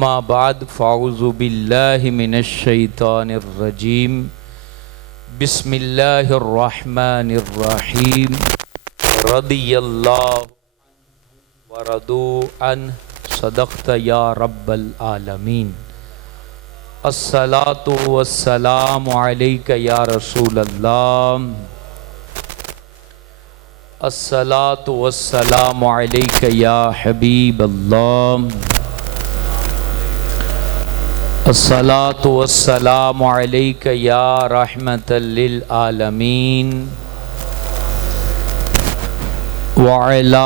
ما بعد فاعوذ باللہ من الشیطان الرجیم بسم اللہ الرحمن الرحیم رضی اللہ ورضوا عنہ صدقت یا رب العالمین الصلاة والسلام علیک یا رسول اللہ الصلاة والسلام علیک یا حبیب اللہ الصلاة والسلام علیک یا رحمت للعالمین وعلی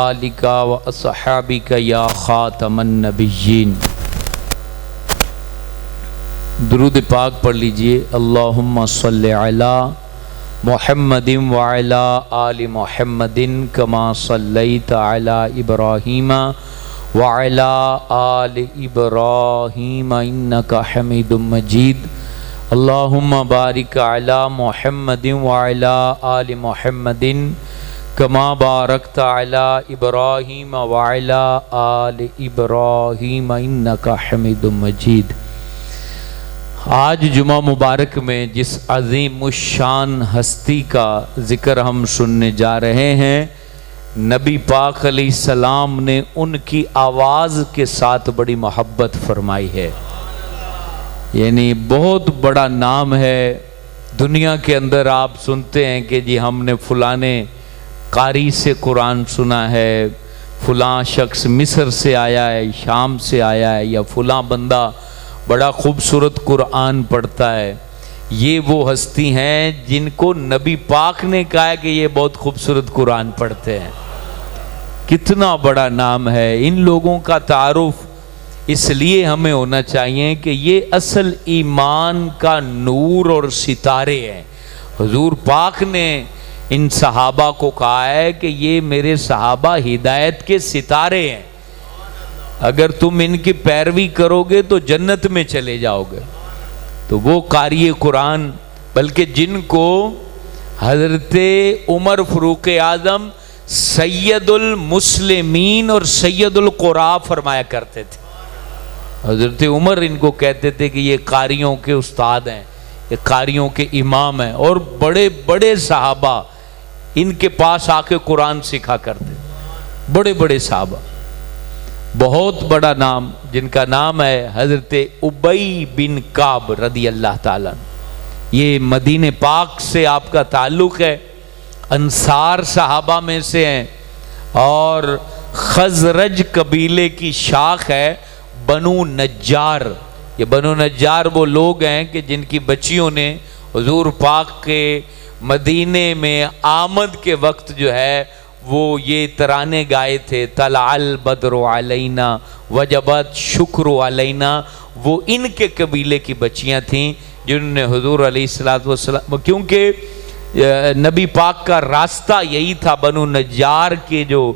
آلک واصحابک یا خاتم النبیین۔ درود پاک پڑھ لیجئے۔ اللہم صلی علی محمد وعلی آل محمد کما صلیت علی ابراہیم وعلى آل ابراہیم انک حمید مجید۔ اللہم بارک علی محمد وعلی آل محمد کما بارکت علی ابراہیم وعلی آل ابراہیم انک حمید مجید۔ آج جمعہ مبارک میں جس عظیم الشان ہستی کا ذکر ہم سننے جا رہے ہیں، نبی پاک علیہ السلام نے ان کی آواز کے ساتھ بڑی محبت فرمائی ہے، یعنی بہت بڑا نام ہے دنیا کے اندر۔ آپ سنتے ہیں کہ جی ہم نے فلانے قاری سے قرآن سنا ہے، فلاں شخص مصر سے آیا ہے، شام سے آیا ہے، یا فلاں بندہ بڑا خوبصورت قرآن پڑھتا ہے۔ یہ وہ ہستی ہیں جن کو نبی پاک نے کہا ہے کہ یہ بہت خوبصورت قرآن پڑھتے ہیں۔ کتنا بڑا نام ہے۔ ان لوگوں کا تعارف اس لیے ہمیں ہونا چاہیے کہ یہ اصل ایمان کا نور اور ستارے ہیں۔ حضور پاک نے ان صحابہ کو کہا ہے کہ یہ میرے صحابہ ہدایت کے ستارے ہیں، اگر تم ان کی پیروی کرو گے تو جنت میں چلے جاؤ گے۔ تو وہ قاری قرآن، بلکہ جن کو حضرت عمر فاروق اعظم سید المسلمین اور سید القراء فرمایا کرتے تھے۔ حضرت عمر ان کو کہتے تھے کہ یہ قاریوں کے استاد ہیں، یہ قاریوں کے امام ہیں، اور بڑے بڑے صحابہ ان کے پاس آ کے قرآن سکھا کرتے تھے، بڑے بڑے صحابہ۔ بہت بڑا نام جن کا نام ہے حضرت ابی بن کعب رضی اللہ تعالیٰ۔ یہ مدینہ پاک سے آپ کا تعلق ہے، انصار صحابہ میں سے ہیں، اور خزرج قبیلے کی شاخ ہے بنو نجار۔ یہ بنو نجار وہ لوگ ہیں کہ جن کی بچیوں نے حضور پاک کے مدینے میں آمد کے وقت جو ہے وہ یہ ترانے گائے تھے، طلع البدر علینا وجبت شکر علینا۔ وہ ان کے قبیلے کی بچیاں تھیں جنہوں نے حضور علیہ السلام، کیونکہ نبی پاک کا راستہ یہی تھا، بنو نجار کے جو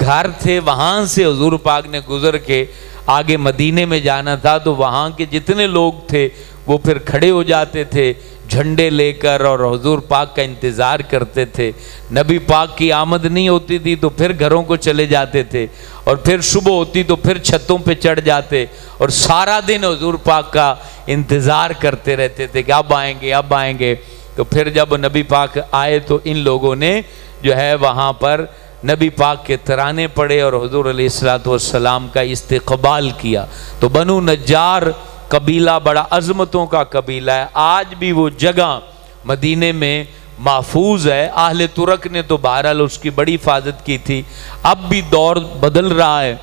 گھر تھے وہاں سے حضور پاک نے گزر کے آگے مدینے میں جانا تھا، تو وہاں کے جتنے لوگ تھے وہ پھر کھڑے ہو جاتے تھے جھنڈے لے کر اور حضور پاک کا انتظار کرتے تھے۔ نبی پاک کی آمد نہیں ہوتی تھی تو پھر گھروں کو چلے جاتے تھے، اور پھر صبح ہوتی تو پھر چھتوں پہ چڑھ جاتے اور سارا دن حضور پاک کا انتظار کرتے رہتے تھے کہ اب آئیں گے اب آئیں گے۔ تو پھر جب نبی پاک آئے تو ان لوگوں نے جو ہے وہاں پر نبی پاک کے ترانے پڑھے اور حضور علیہ السلام کا استقبال کیا۔ تو بنو نجار قبیلہ بڑا عظمتوں کا قبیلہ ہے۔ آج بھی وہ جگہ مدینے میں محفوظ ہے۔ اہل ترک نے تو بہرحال اس کی بڑی حفاظت کی تھی، اب بھی دور بدل رہا ہے،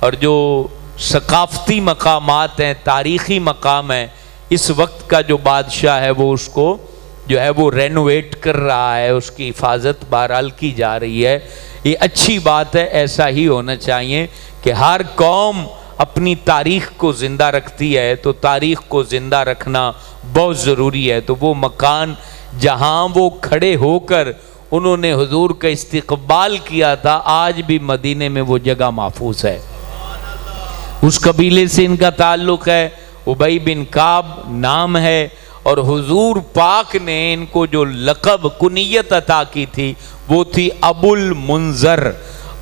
اور جو ثقافتی مقامات ہیں، تاریخی مقام ہیں، اس وقت کا جو بادشاہ ہے وہ اس کو جو ہے وہ رینوویٹ کر رہا ہے، اس کی حفاظت بہرحال کی جا رہی ہے۔ یہ اچھی بات ہے، ایسا ہی ہونا چاہیے کہ ہر قوم اپنی تاریخ کو زندہ رکھتی ہے، تو تاریخ کو زندہ رکھنا بہت ضروری ہے۔ تو وہ مکان جہاں وہ کھڑے ہو کر انہوں نے حضور کا استقبال کیا تھا، آج بھی مدینے میں وہ جگہ محفوظ ہے۔ اس قبیلے سے ان کا تعلق ہے، ابی بن کعب نام ہے، اور حضور پاک نے ان کو جو لقب کنیت عطا کی تھی وہ تھی ابو المنذر،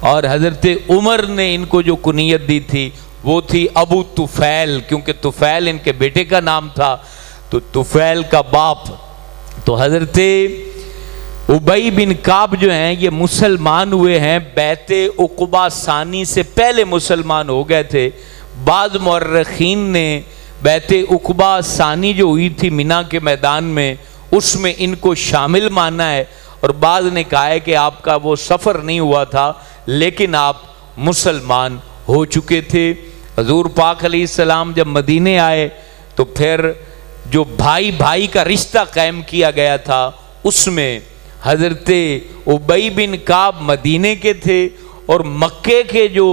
اور حضرت عمر نے ان کو جو کنیت دی تھی وہ تھی ابو طفیل، کیونکہ طفیل ان کے بیٹے کا نام تھا، تو طفیل کا باپ۔ تو حضرت ابی بن کعب جو ہیں یہ مسلمان ہوئے ہیں، بیعت عقبہ ثانی سے پہلے مسلمان ہو گئے تھے۔ بعض مورخین نے بیعت عقبہ ثانی جو ہوئی تھی مینا کے میدان میں، اس میں ان کو شامل مانا ہے، اور بعض نے کہا ہے کہ آپ کا وہ سفر نہیں ہوا تھا لیکن آپ مسلمان ہو چکے تھے۔ حضور پاک علیہ السلام جب مدینے آئے تو پھر جو بھائی بھائی کا رشتہ قائم کیا گیا تھا، اس میں حضرت ابی بن کعب مدینے کے تھے، اور مکے کے جو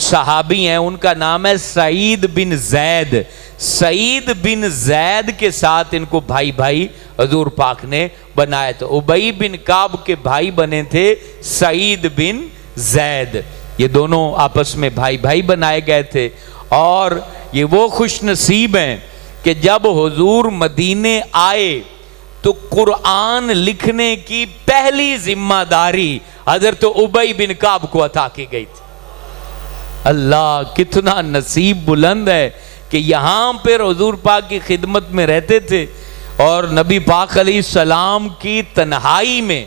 صحابی ہیں ان کا نام ہے سعید بن زید۔ سعید بن زید کے ساتھ ان کو بھائی بھائی حضور پاک نے بنایا تھا۔ ابی بن کعب کے بھائی بنے تھے سعید بن زید، یہ دونوں آپس میں بھائی بھائی بنائے گئے تھے۔ اور یہ وہ خوش نصیب ہیں کہ جب حضور مدینے آئے تو قرآن لکھنے کی پہلی ذمہ داری حضرت ابی بن کعب کو عطا کی گئی تھی۔ اللہ کتنا نصیب بلند ہے کہ یہاں پر حضور پاک کی خدمت میں رہتے تھے، اور نبی پاک علیہ السلام کی تنہائی میں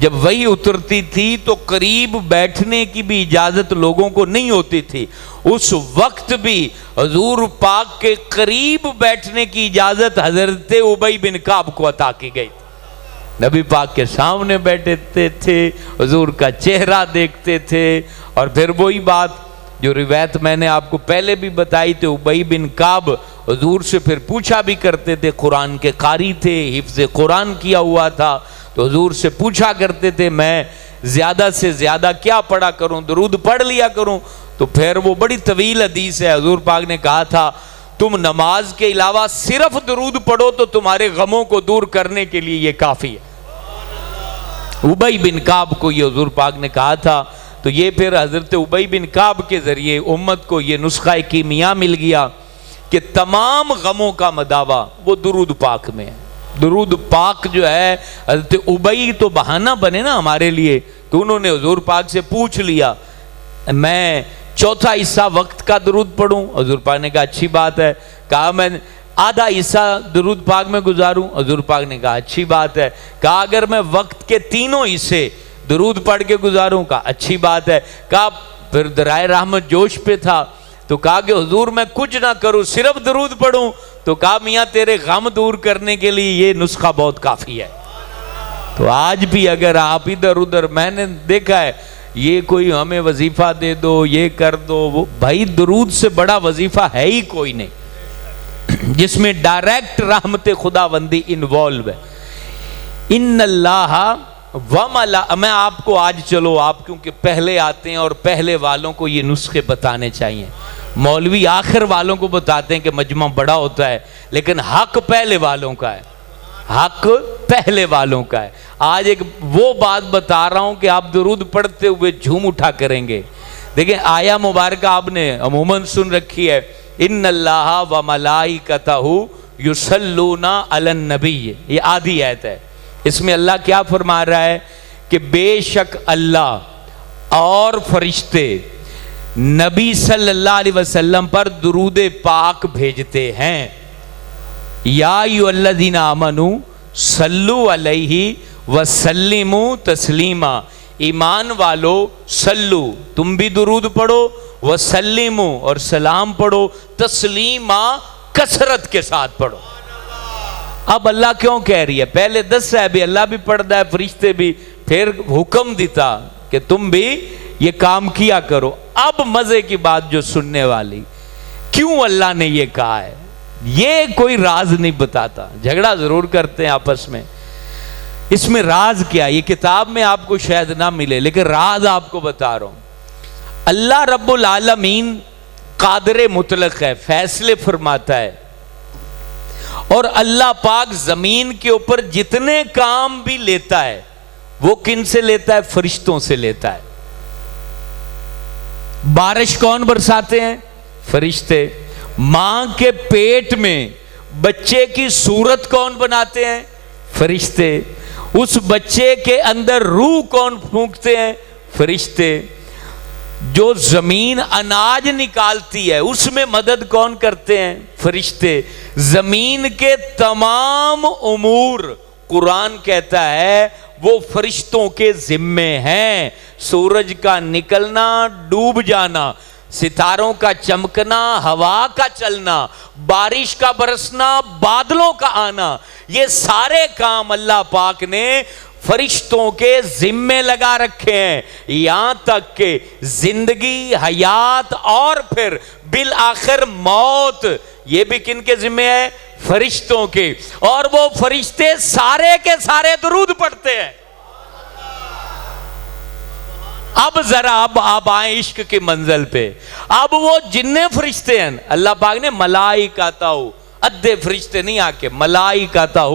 جب وحی اترتی تھی تو قریب بیٹھنے کی بھی اجازت لوگوں کو نہیں ہوتی تھی، اس وقت بھی حضور پاک کے قریب بیٹھنے کی اجازت حضرت ابی بن کعب کو عطا کی گئی تھی۔ نبی پاک کے سامنے بیٹھتے تھے، حضور کا چہرہ دیکھتے تھے، اور پھر وہی بات جو روایت میں نے آپ کو پہلے بھی بتائی تھی، ابی بن کعب حضور سے پھر پوچھا بھی کرتے تھے، قرآن کے قاری تھے، حفظ قرآن کیا ہوا تھا، تو حضور سے پوچھا کرتے تھے میں زیادہ سے زیادہ کیا پڑھا کروں، درود پڑھ لیا کروں۔ تو پھر وہ بڑی طویل حدیث ہے، حضور پاک نے کہا تھا تم نماز کے علاوہ صرف درود پڑھو تو تمہارے غموں کو دور کرنے کے لیے یہ کافی ہے۔ ابی بن کعب کو یہ حضور پاک نے کہا تھا، تو یہ پھر حضرت ابی بن کعب کے ذریعے امت کو یہ نسخہ کیمیا مل گیا کہ تمام غموں کا مداوا وہ درود پاک میں ہے۔ درود پاک جو ہے حضرت ابی تو بہانہ بنے نا ہمارے لیے، تو انہوں نے حضور پاک سے پوچھ لیا میں چوتھا حصہ وقت کا درود پڑھوں، حضور پاک نے کہا اچھی بات ہے، کہا میں آدھا حصہ درود پاک میں گزاروں، حضور پاک نے کہا اچھی بات ہے، کہا اگر میں وقت کے تینوں حصے درود پڑھ کے گزاروں، کہا اچھی بات ہے، کہا پھر درائے رحمت جوش پہ تھا، تو کہا کہ حضور میں کچھ نہ کروں صرف درود پڑھوں، تو کہا میاں تیرے غم دور کرنے کے لیے یہ نسخہ بہت کافی ہے۔ تو آج بھی اگر آپ ادھر ادھر، میں نے دیکھا ہے یہ کوئی ہمیں وظیفہ دے دو، یہ کر دو، وہ بھائی درود سے بڑا وظیفہ ہے ہی کوئی نہیں جس میں ڈائریکٹ رحمت خداوندی انوالو ہے۔ ان اللہ میں آپ کو آج چلو آپ کیونکہ پہلے آتے ہیں اور پہلے والوں کو یہ نسخے بتانے چاہیے، مولوی آخر والوں کو بتاتے ہیں کہ مجمع بڑا ہوتا ہے، لیکن حق پہلے والوں کا ہے، حق پہلے والوں کا ہے۔ آج ایک وہ بات بتا رہا ہوں کہ آپ درود پڑھتے ہوئے جھوم اٹھا کریں گے۔ دیکھیں آیا مبارکہ آپ نے عموماً سن رکھی ہے، ان اللہ و ملائکتہ یصلون علی النبی، یہ آدھی آیت ہے۔ اس میں اللہ کیا فرما رہا ہے کہ بے شک اللہ اور فرشتے نبی صلی اللہ علیہ وسلم پر درود پاک بھیجتے ہیں۔ یا ایھا الذین آمنوا صلوا علیہ وسلموا تسلیما، ایمان والو صلو تم بھی درود پڑھو، وسلموا اور سلام پڑھو، تسلیما کثرت کے ساتھ پڑھو۔ اب اللہ کیوں کہہ رہی ہے؟ پہلے دس ہے بھی اللہ بھی پڑھتا ہے، فرشتے بھی، پھر حکم دیتا کہ تم بھی یہ کام کیا کرو۔ اب مزے کی بات جو سننے والی، کیوں اللہ نے یہ کہا ہے؟ یہ کوئی راز نہیں بتاتا، جھگڑا ضرور کرتے ہیں آپس میں، اس میں راز کیا؟ یہ کتاب میں آپ کو شاید نہ ملے، لیکن راز آپ کو بتا رہا ہوں۔ اللہ رب العالمین قادر مطلق ہے، فیصلے فرماتا ہے، اور اللہ پاک زمین کے اوپر جتنے کام بھی لیتا ہے وہ کن سے لیتا ہے؟ فرشتوں سے لیتا ہے۔ بارش کون برساتے ہیں؟ فرشتے۔ ماں کے پیٹ میں بچے کی صورت کون بناتے ہیں؟ فرشتے۔ اس بچے کے اندر روح کون پھونکتے ہیں؟ فرشتے۔ جو زمین اناج نکالتی ہے اس میں مدد کون کرتے ہیں؟ فرشتے۔ زمین کے تمام امور قرآن کہتا ہے وہ فرشتوں کے ذمے ہیں۔ سورج کا نکلنا، ڈوب جانا، ستاروں کا چمکنا، ہوا کا چلنا، بارش کا برسنا، بادلوں کا آنا، یہ سارے کام اللہ پاک نے فرشتوں کے ذمے لگا رکھے ہیں، یہاں تک کہ زندگی، حیات اور پھر بالآخر موت، یہ بھی کن کے ذمے ہے؟ فرشتوں کے۔ اور وہ فرشتے سارے کے سارے درود پڑھتے ہیں۔ اب ذرا آپ آئیں عشق کی منزل پہ۔ اب وہ جننے فرشتے ہیں، اللہ پاک نے ملائکتہ، ادھے فرشتے نہیں آ کے، ملائکتہ،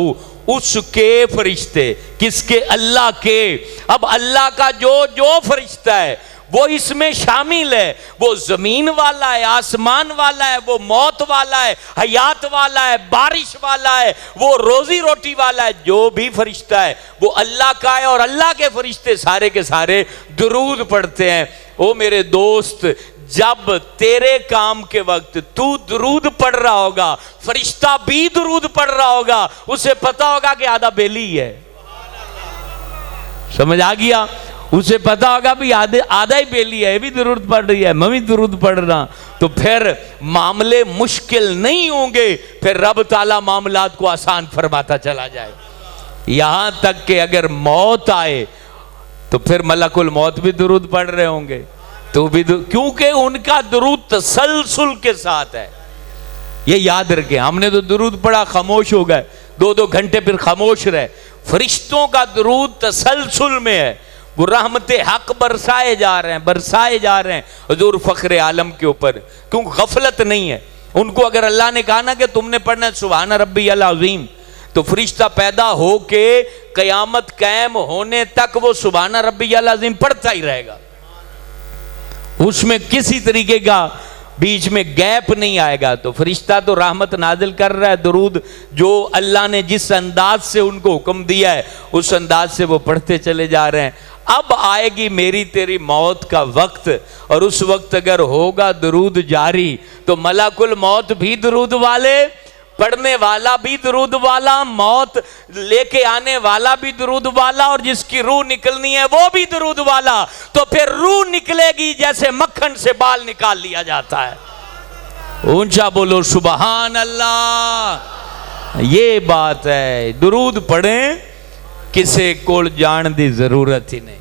اس کے فرشتے، کس کے؟ اللہ کے۔ اب اللہ کا جو فرشتہ ہے وہ اس میں شامل ہے، وہ زمین والا ہے، آسمان والا ہے، وہ موت والا ہے، حیات والا ہے، بارش والا ہے، وہ روزی روٹی والا ہے، جو بھی فرشتہ ہے وہ اللہ کا ہے۔ اور اللہ کے فرشتے سارے کے سارے درود پڑھتے ہیں۔ او میرے دوست، جب تیرے کام کے وقت تو درود پڑھ رہا ہوگا، فرشتہ بھی درود پڑھ رہا ہوگا، اسے پتا ہوگا کہ آدھا بیلی ہے۔ سمجھ آ گیا؟ اسے پتا ہوگا بھی آدھا ہی بیلی ہے، یہ بھی درود پڑھ رہی ہے، میں بھی درود پڑھ رہا، تو پھر معاملے مشکل نہیں ہوں گے، پھر رب تعالیٰ معاملات کو آسان فرماتا چلا جائے۔ یہاں تک کہ اگر موت آئے تو پھر ملک الموت بھی درود پڑھ رہے ہوں گے، تو بھی کیونکہ ان کا درود تسلسل کے ساتھ ہے۔ یہ یاد رکھیں، ہم نے تو درود پڑھا، خاموش ہو گئے، 2 گھنٹے پھر خاموش رہے۔ فرشتوں کا درود تسلسل میں ہے، وہ رحمت حق برسائے جا رہے ہیں حضور فخر عالم کے اوپر، کیوں غفلت نہیں ہے ان کو۔ اگر اللہ نے کہا نا کہ تم نے پڑھنا ہے سبحان ربی العظیم، تو فرشتہ پیدا ہو کے قیامت قائم ہونے تک وہ سبحان ربی العظیم پڑھتا ہی رہے گا، اس میں کسی طریقے کا بیچ میں گیپ نہیں آئے گا۔ تو فرشتہ تو رحمت نازل کر رہا ہے، درود جو اللہ نے جس انداز سے ان کو حکم دیا ہے اس انداز سے وہ پڑھتے چلے جا رہے ہیں۔ اب آئے گی میری تیری موت کا وقت، اور اس وقت اگر ہوگا درود جاری تو ملک الموت بھی درود والے، پڑھنے والا بھی درود والا، موت لے کے آنے والا بھی درود والا، اور جس کی روح نکلنی ہے وہ بھی درود والا۔ تو پھر روح نکلے گی جیسے مکھن سے بال نکال لیا جاتا ہے۔ اونچا بولو سبحان اللہ۔ یہ بات ہے، درود پڑھیں، کسے کول جان دی ضرورت ہی نہیں۔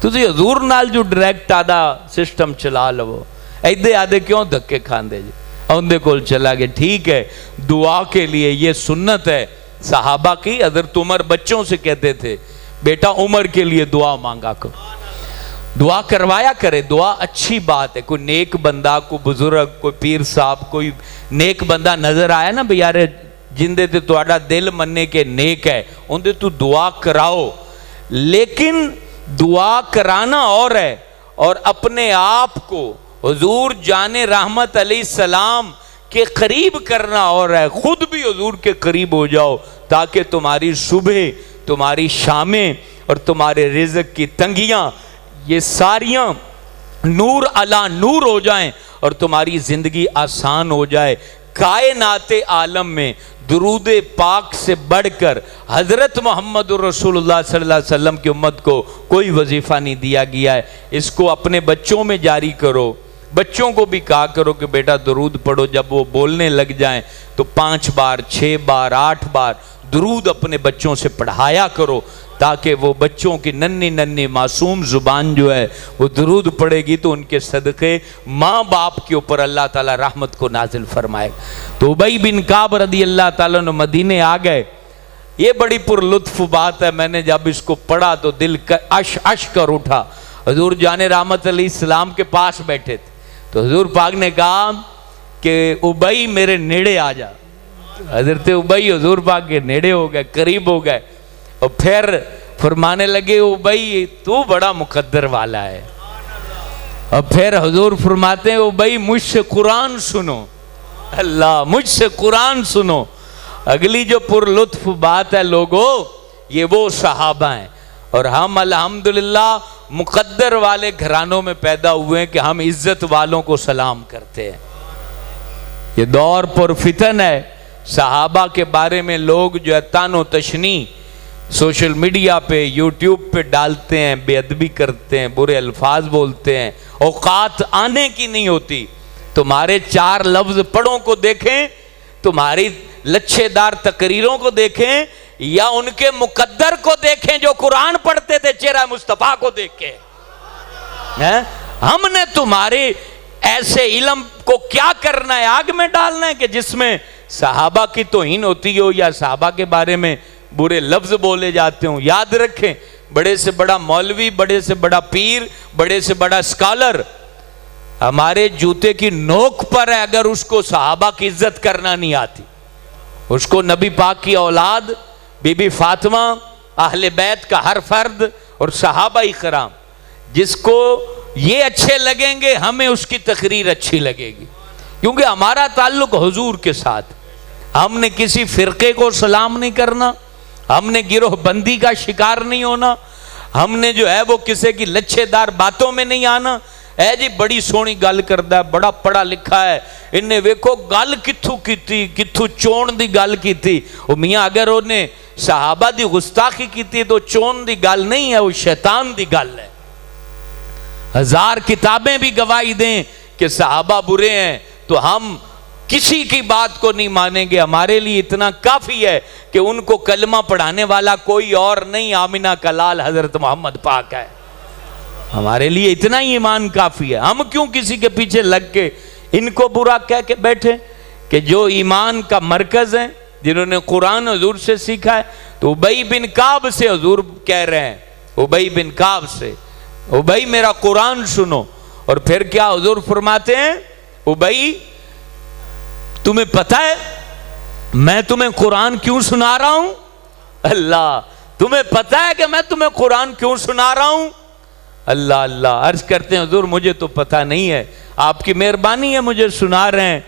تسی حضور نال جو ڈائریکٹ آدھا سسٹم چلا لو، ایدے آدھے کیوں دھکے کھاندے جی؟ اندے کول چلا گئے، ٹھیک ہے، دعا کے لیے یہ سنت ہے صحابہ کی۔ حضرت عمر بچوں سے کہتے تھے بیٹا عمر کے لیے دعا مانگا کرو، دعا کروایا کرے، دعا اچھی بات ہے۔ کوئی نیک بندہ، کوئی بزرگ، کوئی پیر صاحب، کوئی نیک بندہ نظر آیا نا بھی یار جندے تے تہاڈا دل مننے کے نیک ہے، اندے تو دعا کراؤ۔ لیکن دعا کرانا اور ہے، اور اپنے آپ کو حضور جان رحمت علیہ السلام کے قریب کرنا اور ہے۔ خود بھی حضور کے قریب ہو جاؤ تاکہ تمہاری صبح، تمہاری شامیں اور تمہارے رزق کی تنگیاں یہ ساریاں نور علا نور ہو جائیں اور تمہاری زندگی آسان ہو جائے۔ کائنات عالم میں درود پاک سے بڑھ کر حضرت محمد رسول اللہ صلی اللہ علیہ وسلم کی امت کو کوئی وظیفہ نہیں دیا گیا ہے۔ اس کو اپنے بچوں میں جاری کرو، بچوں کو بھی کہا کرو کہ بیٹا درود پڑھو، جب وہ بولنے لگ جائیں تو 5 بار 6 بار 8 بار درود اپنے بچوں سے پڑھایا کرو، تاکہ وہ بچوں کی ننھی معصوم زبان جو ہے وہ درود پڑھے گی تو ان کے صدقے ماں باپ کے اوپر اللہ تعالیٰ رحمت کو نازل فرمائے۔ تو ابی بن کعب رضی اللہ تعالیٰ عنہ مدینے آ گئے۔ یہ بڑی پر لطف بات ہے، میں نے جب اس کو پڑھا تو دل کا عش کر اٹھا۔ حضور جان رحمت علیہ السلام کے پاس بیٹھے تھے، تو حضور پاک نے کہا کہ ابی میرے نیڑے آ جا۔ حضرت ابی حضور پاک کے نیڑے ہو گئے، قریب ہو گئے، اور پھر فرمانے لگے ابی تو بڑا مقدر والا ہے۔ اور پھر حضور فرماتے ہیں ابی مجھ سے قرآن سنو، اللہ مجھ سے قرآن سنو۔ اگلی جو پر لطف بات ہے لوگو، یہ وہ صحابہ ہیں، اور ہم الحمدللہ مقدر والے گھرانوں میں پیدا ہوئے ہیں کہ ہم عزت والوں کو سلام کرتے ہیں۔ یہ دور پر فتن ہے، صحابہ کے بارے میں لوگ جو ہے تان و تشنیع سوشل میڈیا پہ یوٹیوب پہ ڈالتے ہیں، بے ادبی کرتے ہیں، برے الفاظ بولتے ہیں، اوقات آنے کی نہیں ہوتی۔ تمہارے 4 لفظ پڑھوں کو دیکھیں، تمہاری لچھے دار تقریروں کو دیکھیں، یا ان کے مقدر کو دیکھیں جو قرآن پڑھتے تھے چہرہ مصطفیٰ کو دیکھ کے۔ ہم نے تمہارے ایسے علم کو کیا کرنا ہے؟ آگ میں ڈالنا ہے کہ جس میں صحابہ کی توہین ہوتی ہو یا صحابہ کے بارے میں برے لفظ بولے جاتے ہوں۔ یاد رکھیں، بڑے سے بڑا مولوی، بڑے سے بڑا پیر، بڑے سے بڑا اسکالر ہمارے جوتے کی نوک پر ہے اگر اس کو صحابہ کی عزت کرنا نہیں آتی۔ اس کو نبی پاک کی اولاد، بی بی فاطمہ، اہل بیت کا ہر فرد اور صحابہ کرام، جس کو یہ اچھے لگیں گے ہمیں اس کی تقریر اچھی لگے گی، کیونکہ ہمارا تعلق حضور کے ساتھ۔ ہم نے کسی فرقے کو سلام نہیں کرنا، ہم نے گروہ بندی کا شکار نہیں ہونا، ہم نے جو ہے وہ کسی کی لچھے دار باتوں میں نہیں آنا۔ اے جی بڑی سونی گل کردا ہے، بڑا پڑھا لکھا ہے، انہیں ویکھو گل کتھوں کیتی، کتھوں چون دی گل کیتی۔ او میاں اگر انہیں صحابہ دی گستاخی کیتی تو چون دی گل نہیں ہے، وہ شیطان دی گل ہے۔ 1000 کتابیں بھی گواہی دیں کہ صحابہ برے ہیں تو ہم کسی کی بات کو نہیں مانیں گے۔ ہمارے لیے اتنا کافی ہے کہ ان کو کلمہ پڑھانے والا کوئی اور نہیں، آمنہ کا لال حضرت محمد پاک ہے۔ ہمارے لیے اتنا ہی ایمان کافی ہے۔ ہم کیوں کسی کے پیچھے لگ کے ان کو برا کہہ کے بیٹھے کہ جو ایمان کا مرکز ہے، جنہوں نے قرآن حضور سے سیکھا ہے۔ تو ابی بن کعب سے حضور کہہ رہے ہیں، ابی بن کعب سے، ابی میرا قرآن سنو۔ اور پھر کیا حضور فرماتے ہیں، ابی تمہیں پتہ ہے میں تمہیں قرآن کیوں سنا رہا ہوں؟ اللہ، تمہیں پتہ ہے کہ میں تمہیں قرآن کیوں سنا رہا ہوں؟ اللہ اللہ، عرض کرتے ہیں حضور مجھے تو پتہ نہیں ہے، آپ کی مہربانی ہے مجھے سنا رہے ہیں۔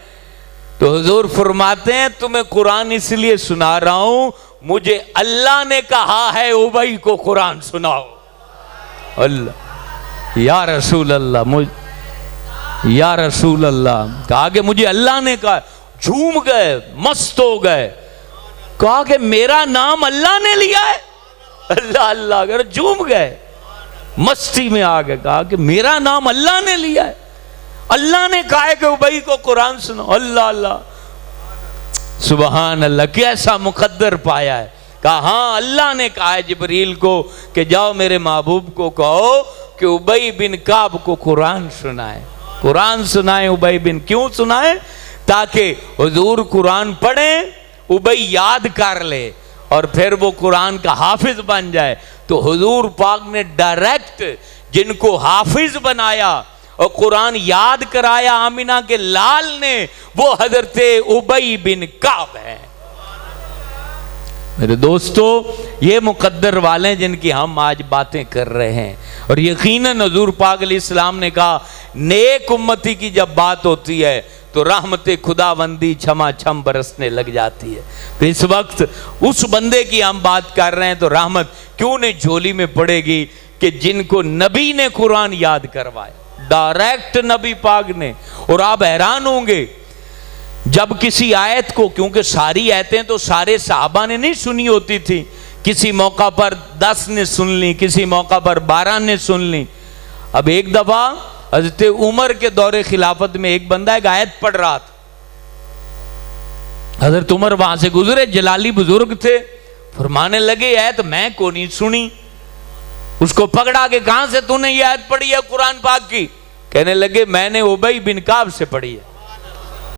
تو حضور فرماتے ہیں تمہیں قرآن اس لیے سنا رہا ہوں، مجھے اللہ نے کہا ہے ابی کو قرآن سناؤ۔ اللہ، یا رسول اللہ، یا رسول اللہ، کہا کہ مجھے اللہ نے کہا، جھوم گئے، مست ہو گئے، کہا کہ میرا نام اللہ نے لیا ہے۔ اللہ اللہ، اگر جھوم گئے، مستی میں آ گئے، کہا کہ میرا نام اللہ نے لیا ہے، اللہ نے کہا ہے کہ ابی کو قرآن سنو۔ اللہ اللہ، سبحان اللہ، کیسا مقدر پایا ہے۔ کہا ہاں اللہ نے کہا ہے جبریل کو کہ جاؤ میرے محبوب کو کہو کہ ابی بن کعب کو قرآن سنائے، قرآن سنائے ابی بن، کیوں سنائے؟ تاکہ حضور قرآن پڑھیں، ابی یاد کر لے اور پھر وہ قرآن کا حافظ بن جائے۔ تو حضور پاک نے ڈائریکٹ جن کو حافظ بنایا اور قرآن یاد کرایا آمینہ کے لال نے، وہ حضرت ابی بن کعب ہیں۔ میرے دوستو، یہ مقدر والے جن کی ہم آج باتیں کر رہے ہیں، اور یقیناً حضور پاک علیہ السلام نے کہا نیک امتی کی جب بات ہوتی ہے تو رحمت خداوندی چھما چھم برسنے لگ جاتی ہے۔ تو اس وقت اس بندے کی ہم بات کر رہے ہیں تو رحمت کیوں نہیں جھولی میں پڑے گی کہ جن کو نبی نے قرآن یاد کروایا، ڈائریکٹ نبی پاک نے۔ اور آپ حیران ہوں گے جب کسی آیت کو، کیونکہ ساری آیتیں تو سارے صحابہ نے نہیں سنی ہوتی تھی، کسی موقع پر 10 نے سن لی، کسی موقع پر 12 نے سن لی۔ اب ایک دفعہ حضرت عمر کے دور خلافت میں ایک بندہ ایک آیت پڑھ رہا تھا، حضرت عمر وہاں سے گزرے، جلالی بزرگ تھے، فرمانے لگے آیت میں کو نہیں سنی۔ اس کو پکڑا کہ کہاں سے تو نے یہ آیت پڑھی ہے قرآن پاک کی؟ کہنے لگے میں نے ابی بن کعب سے پڑھی ہے۔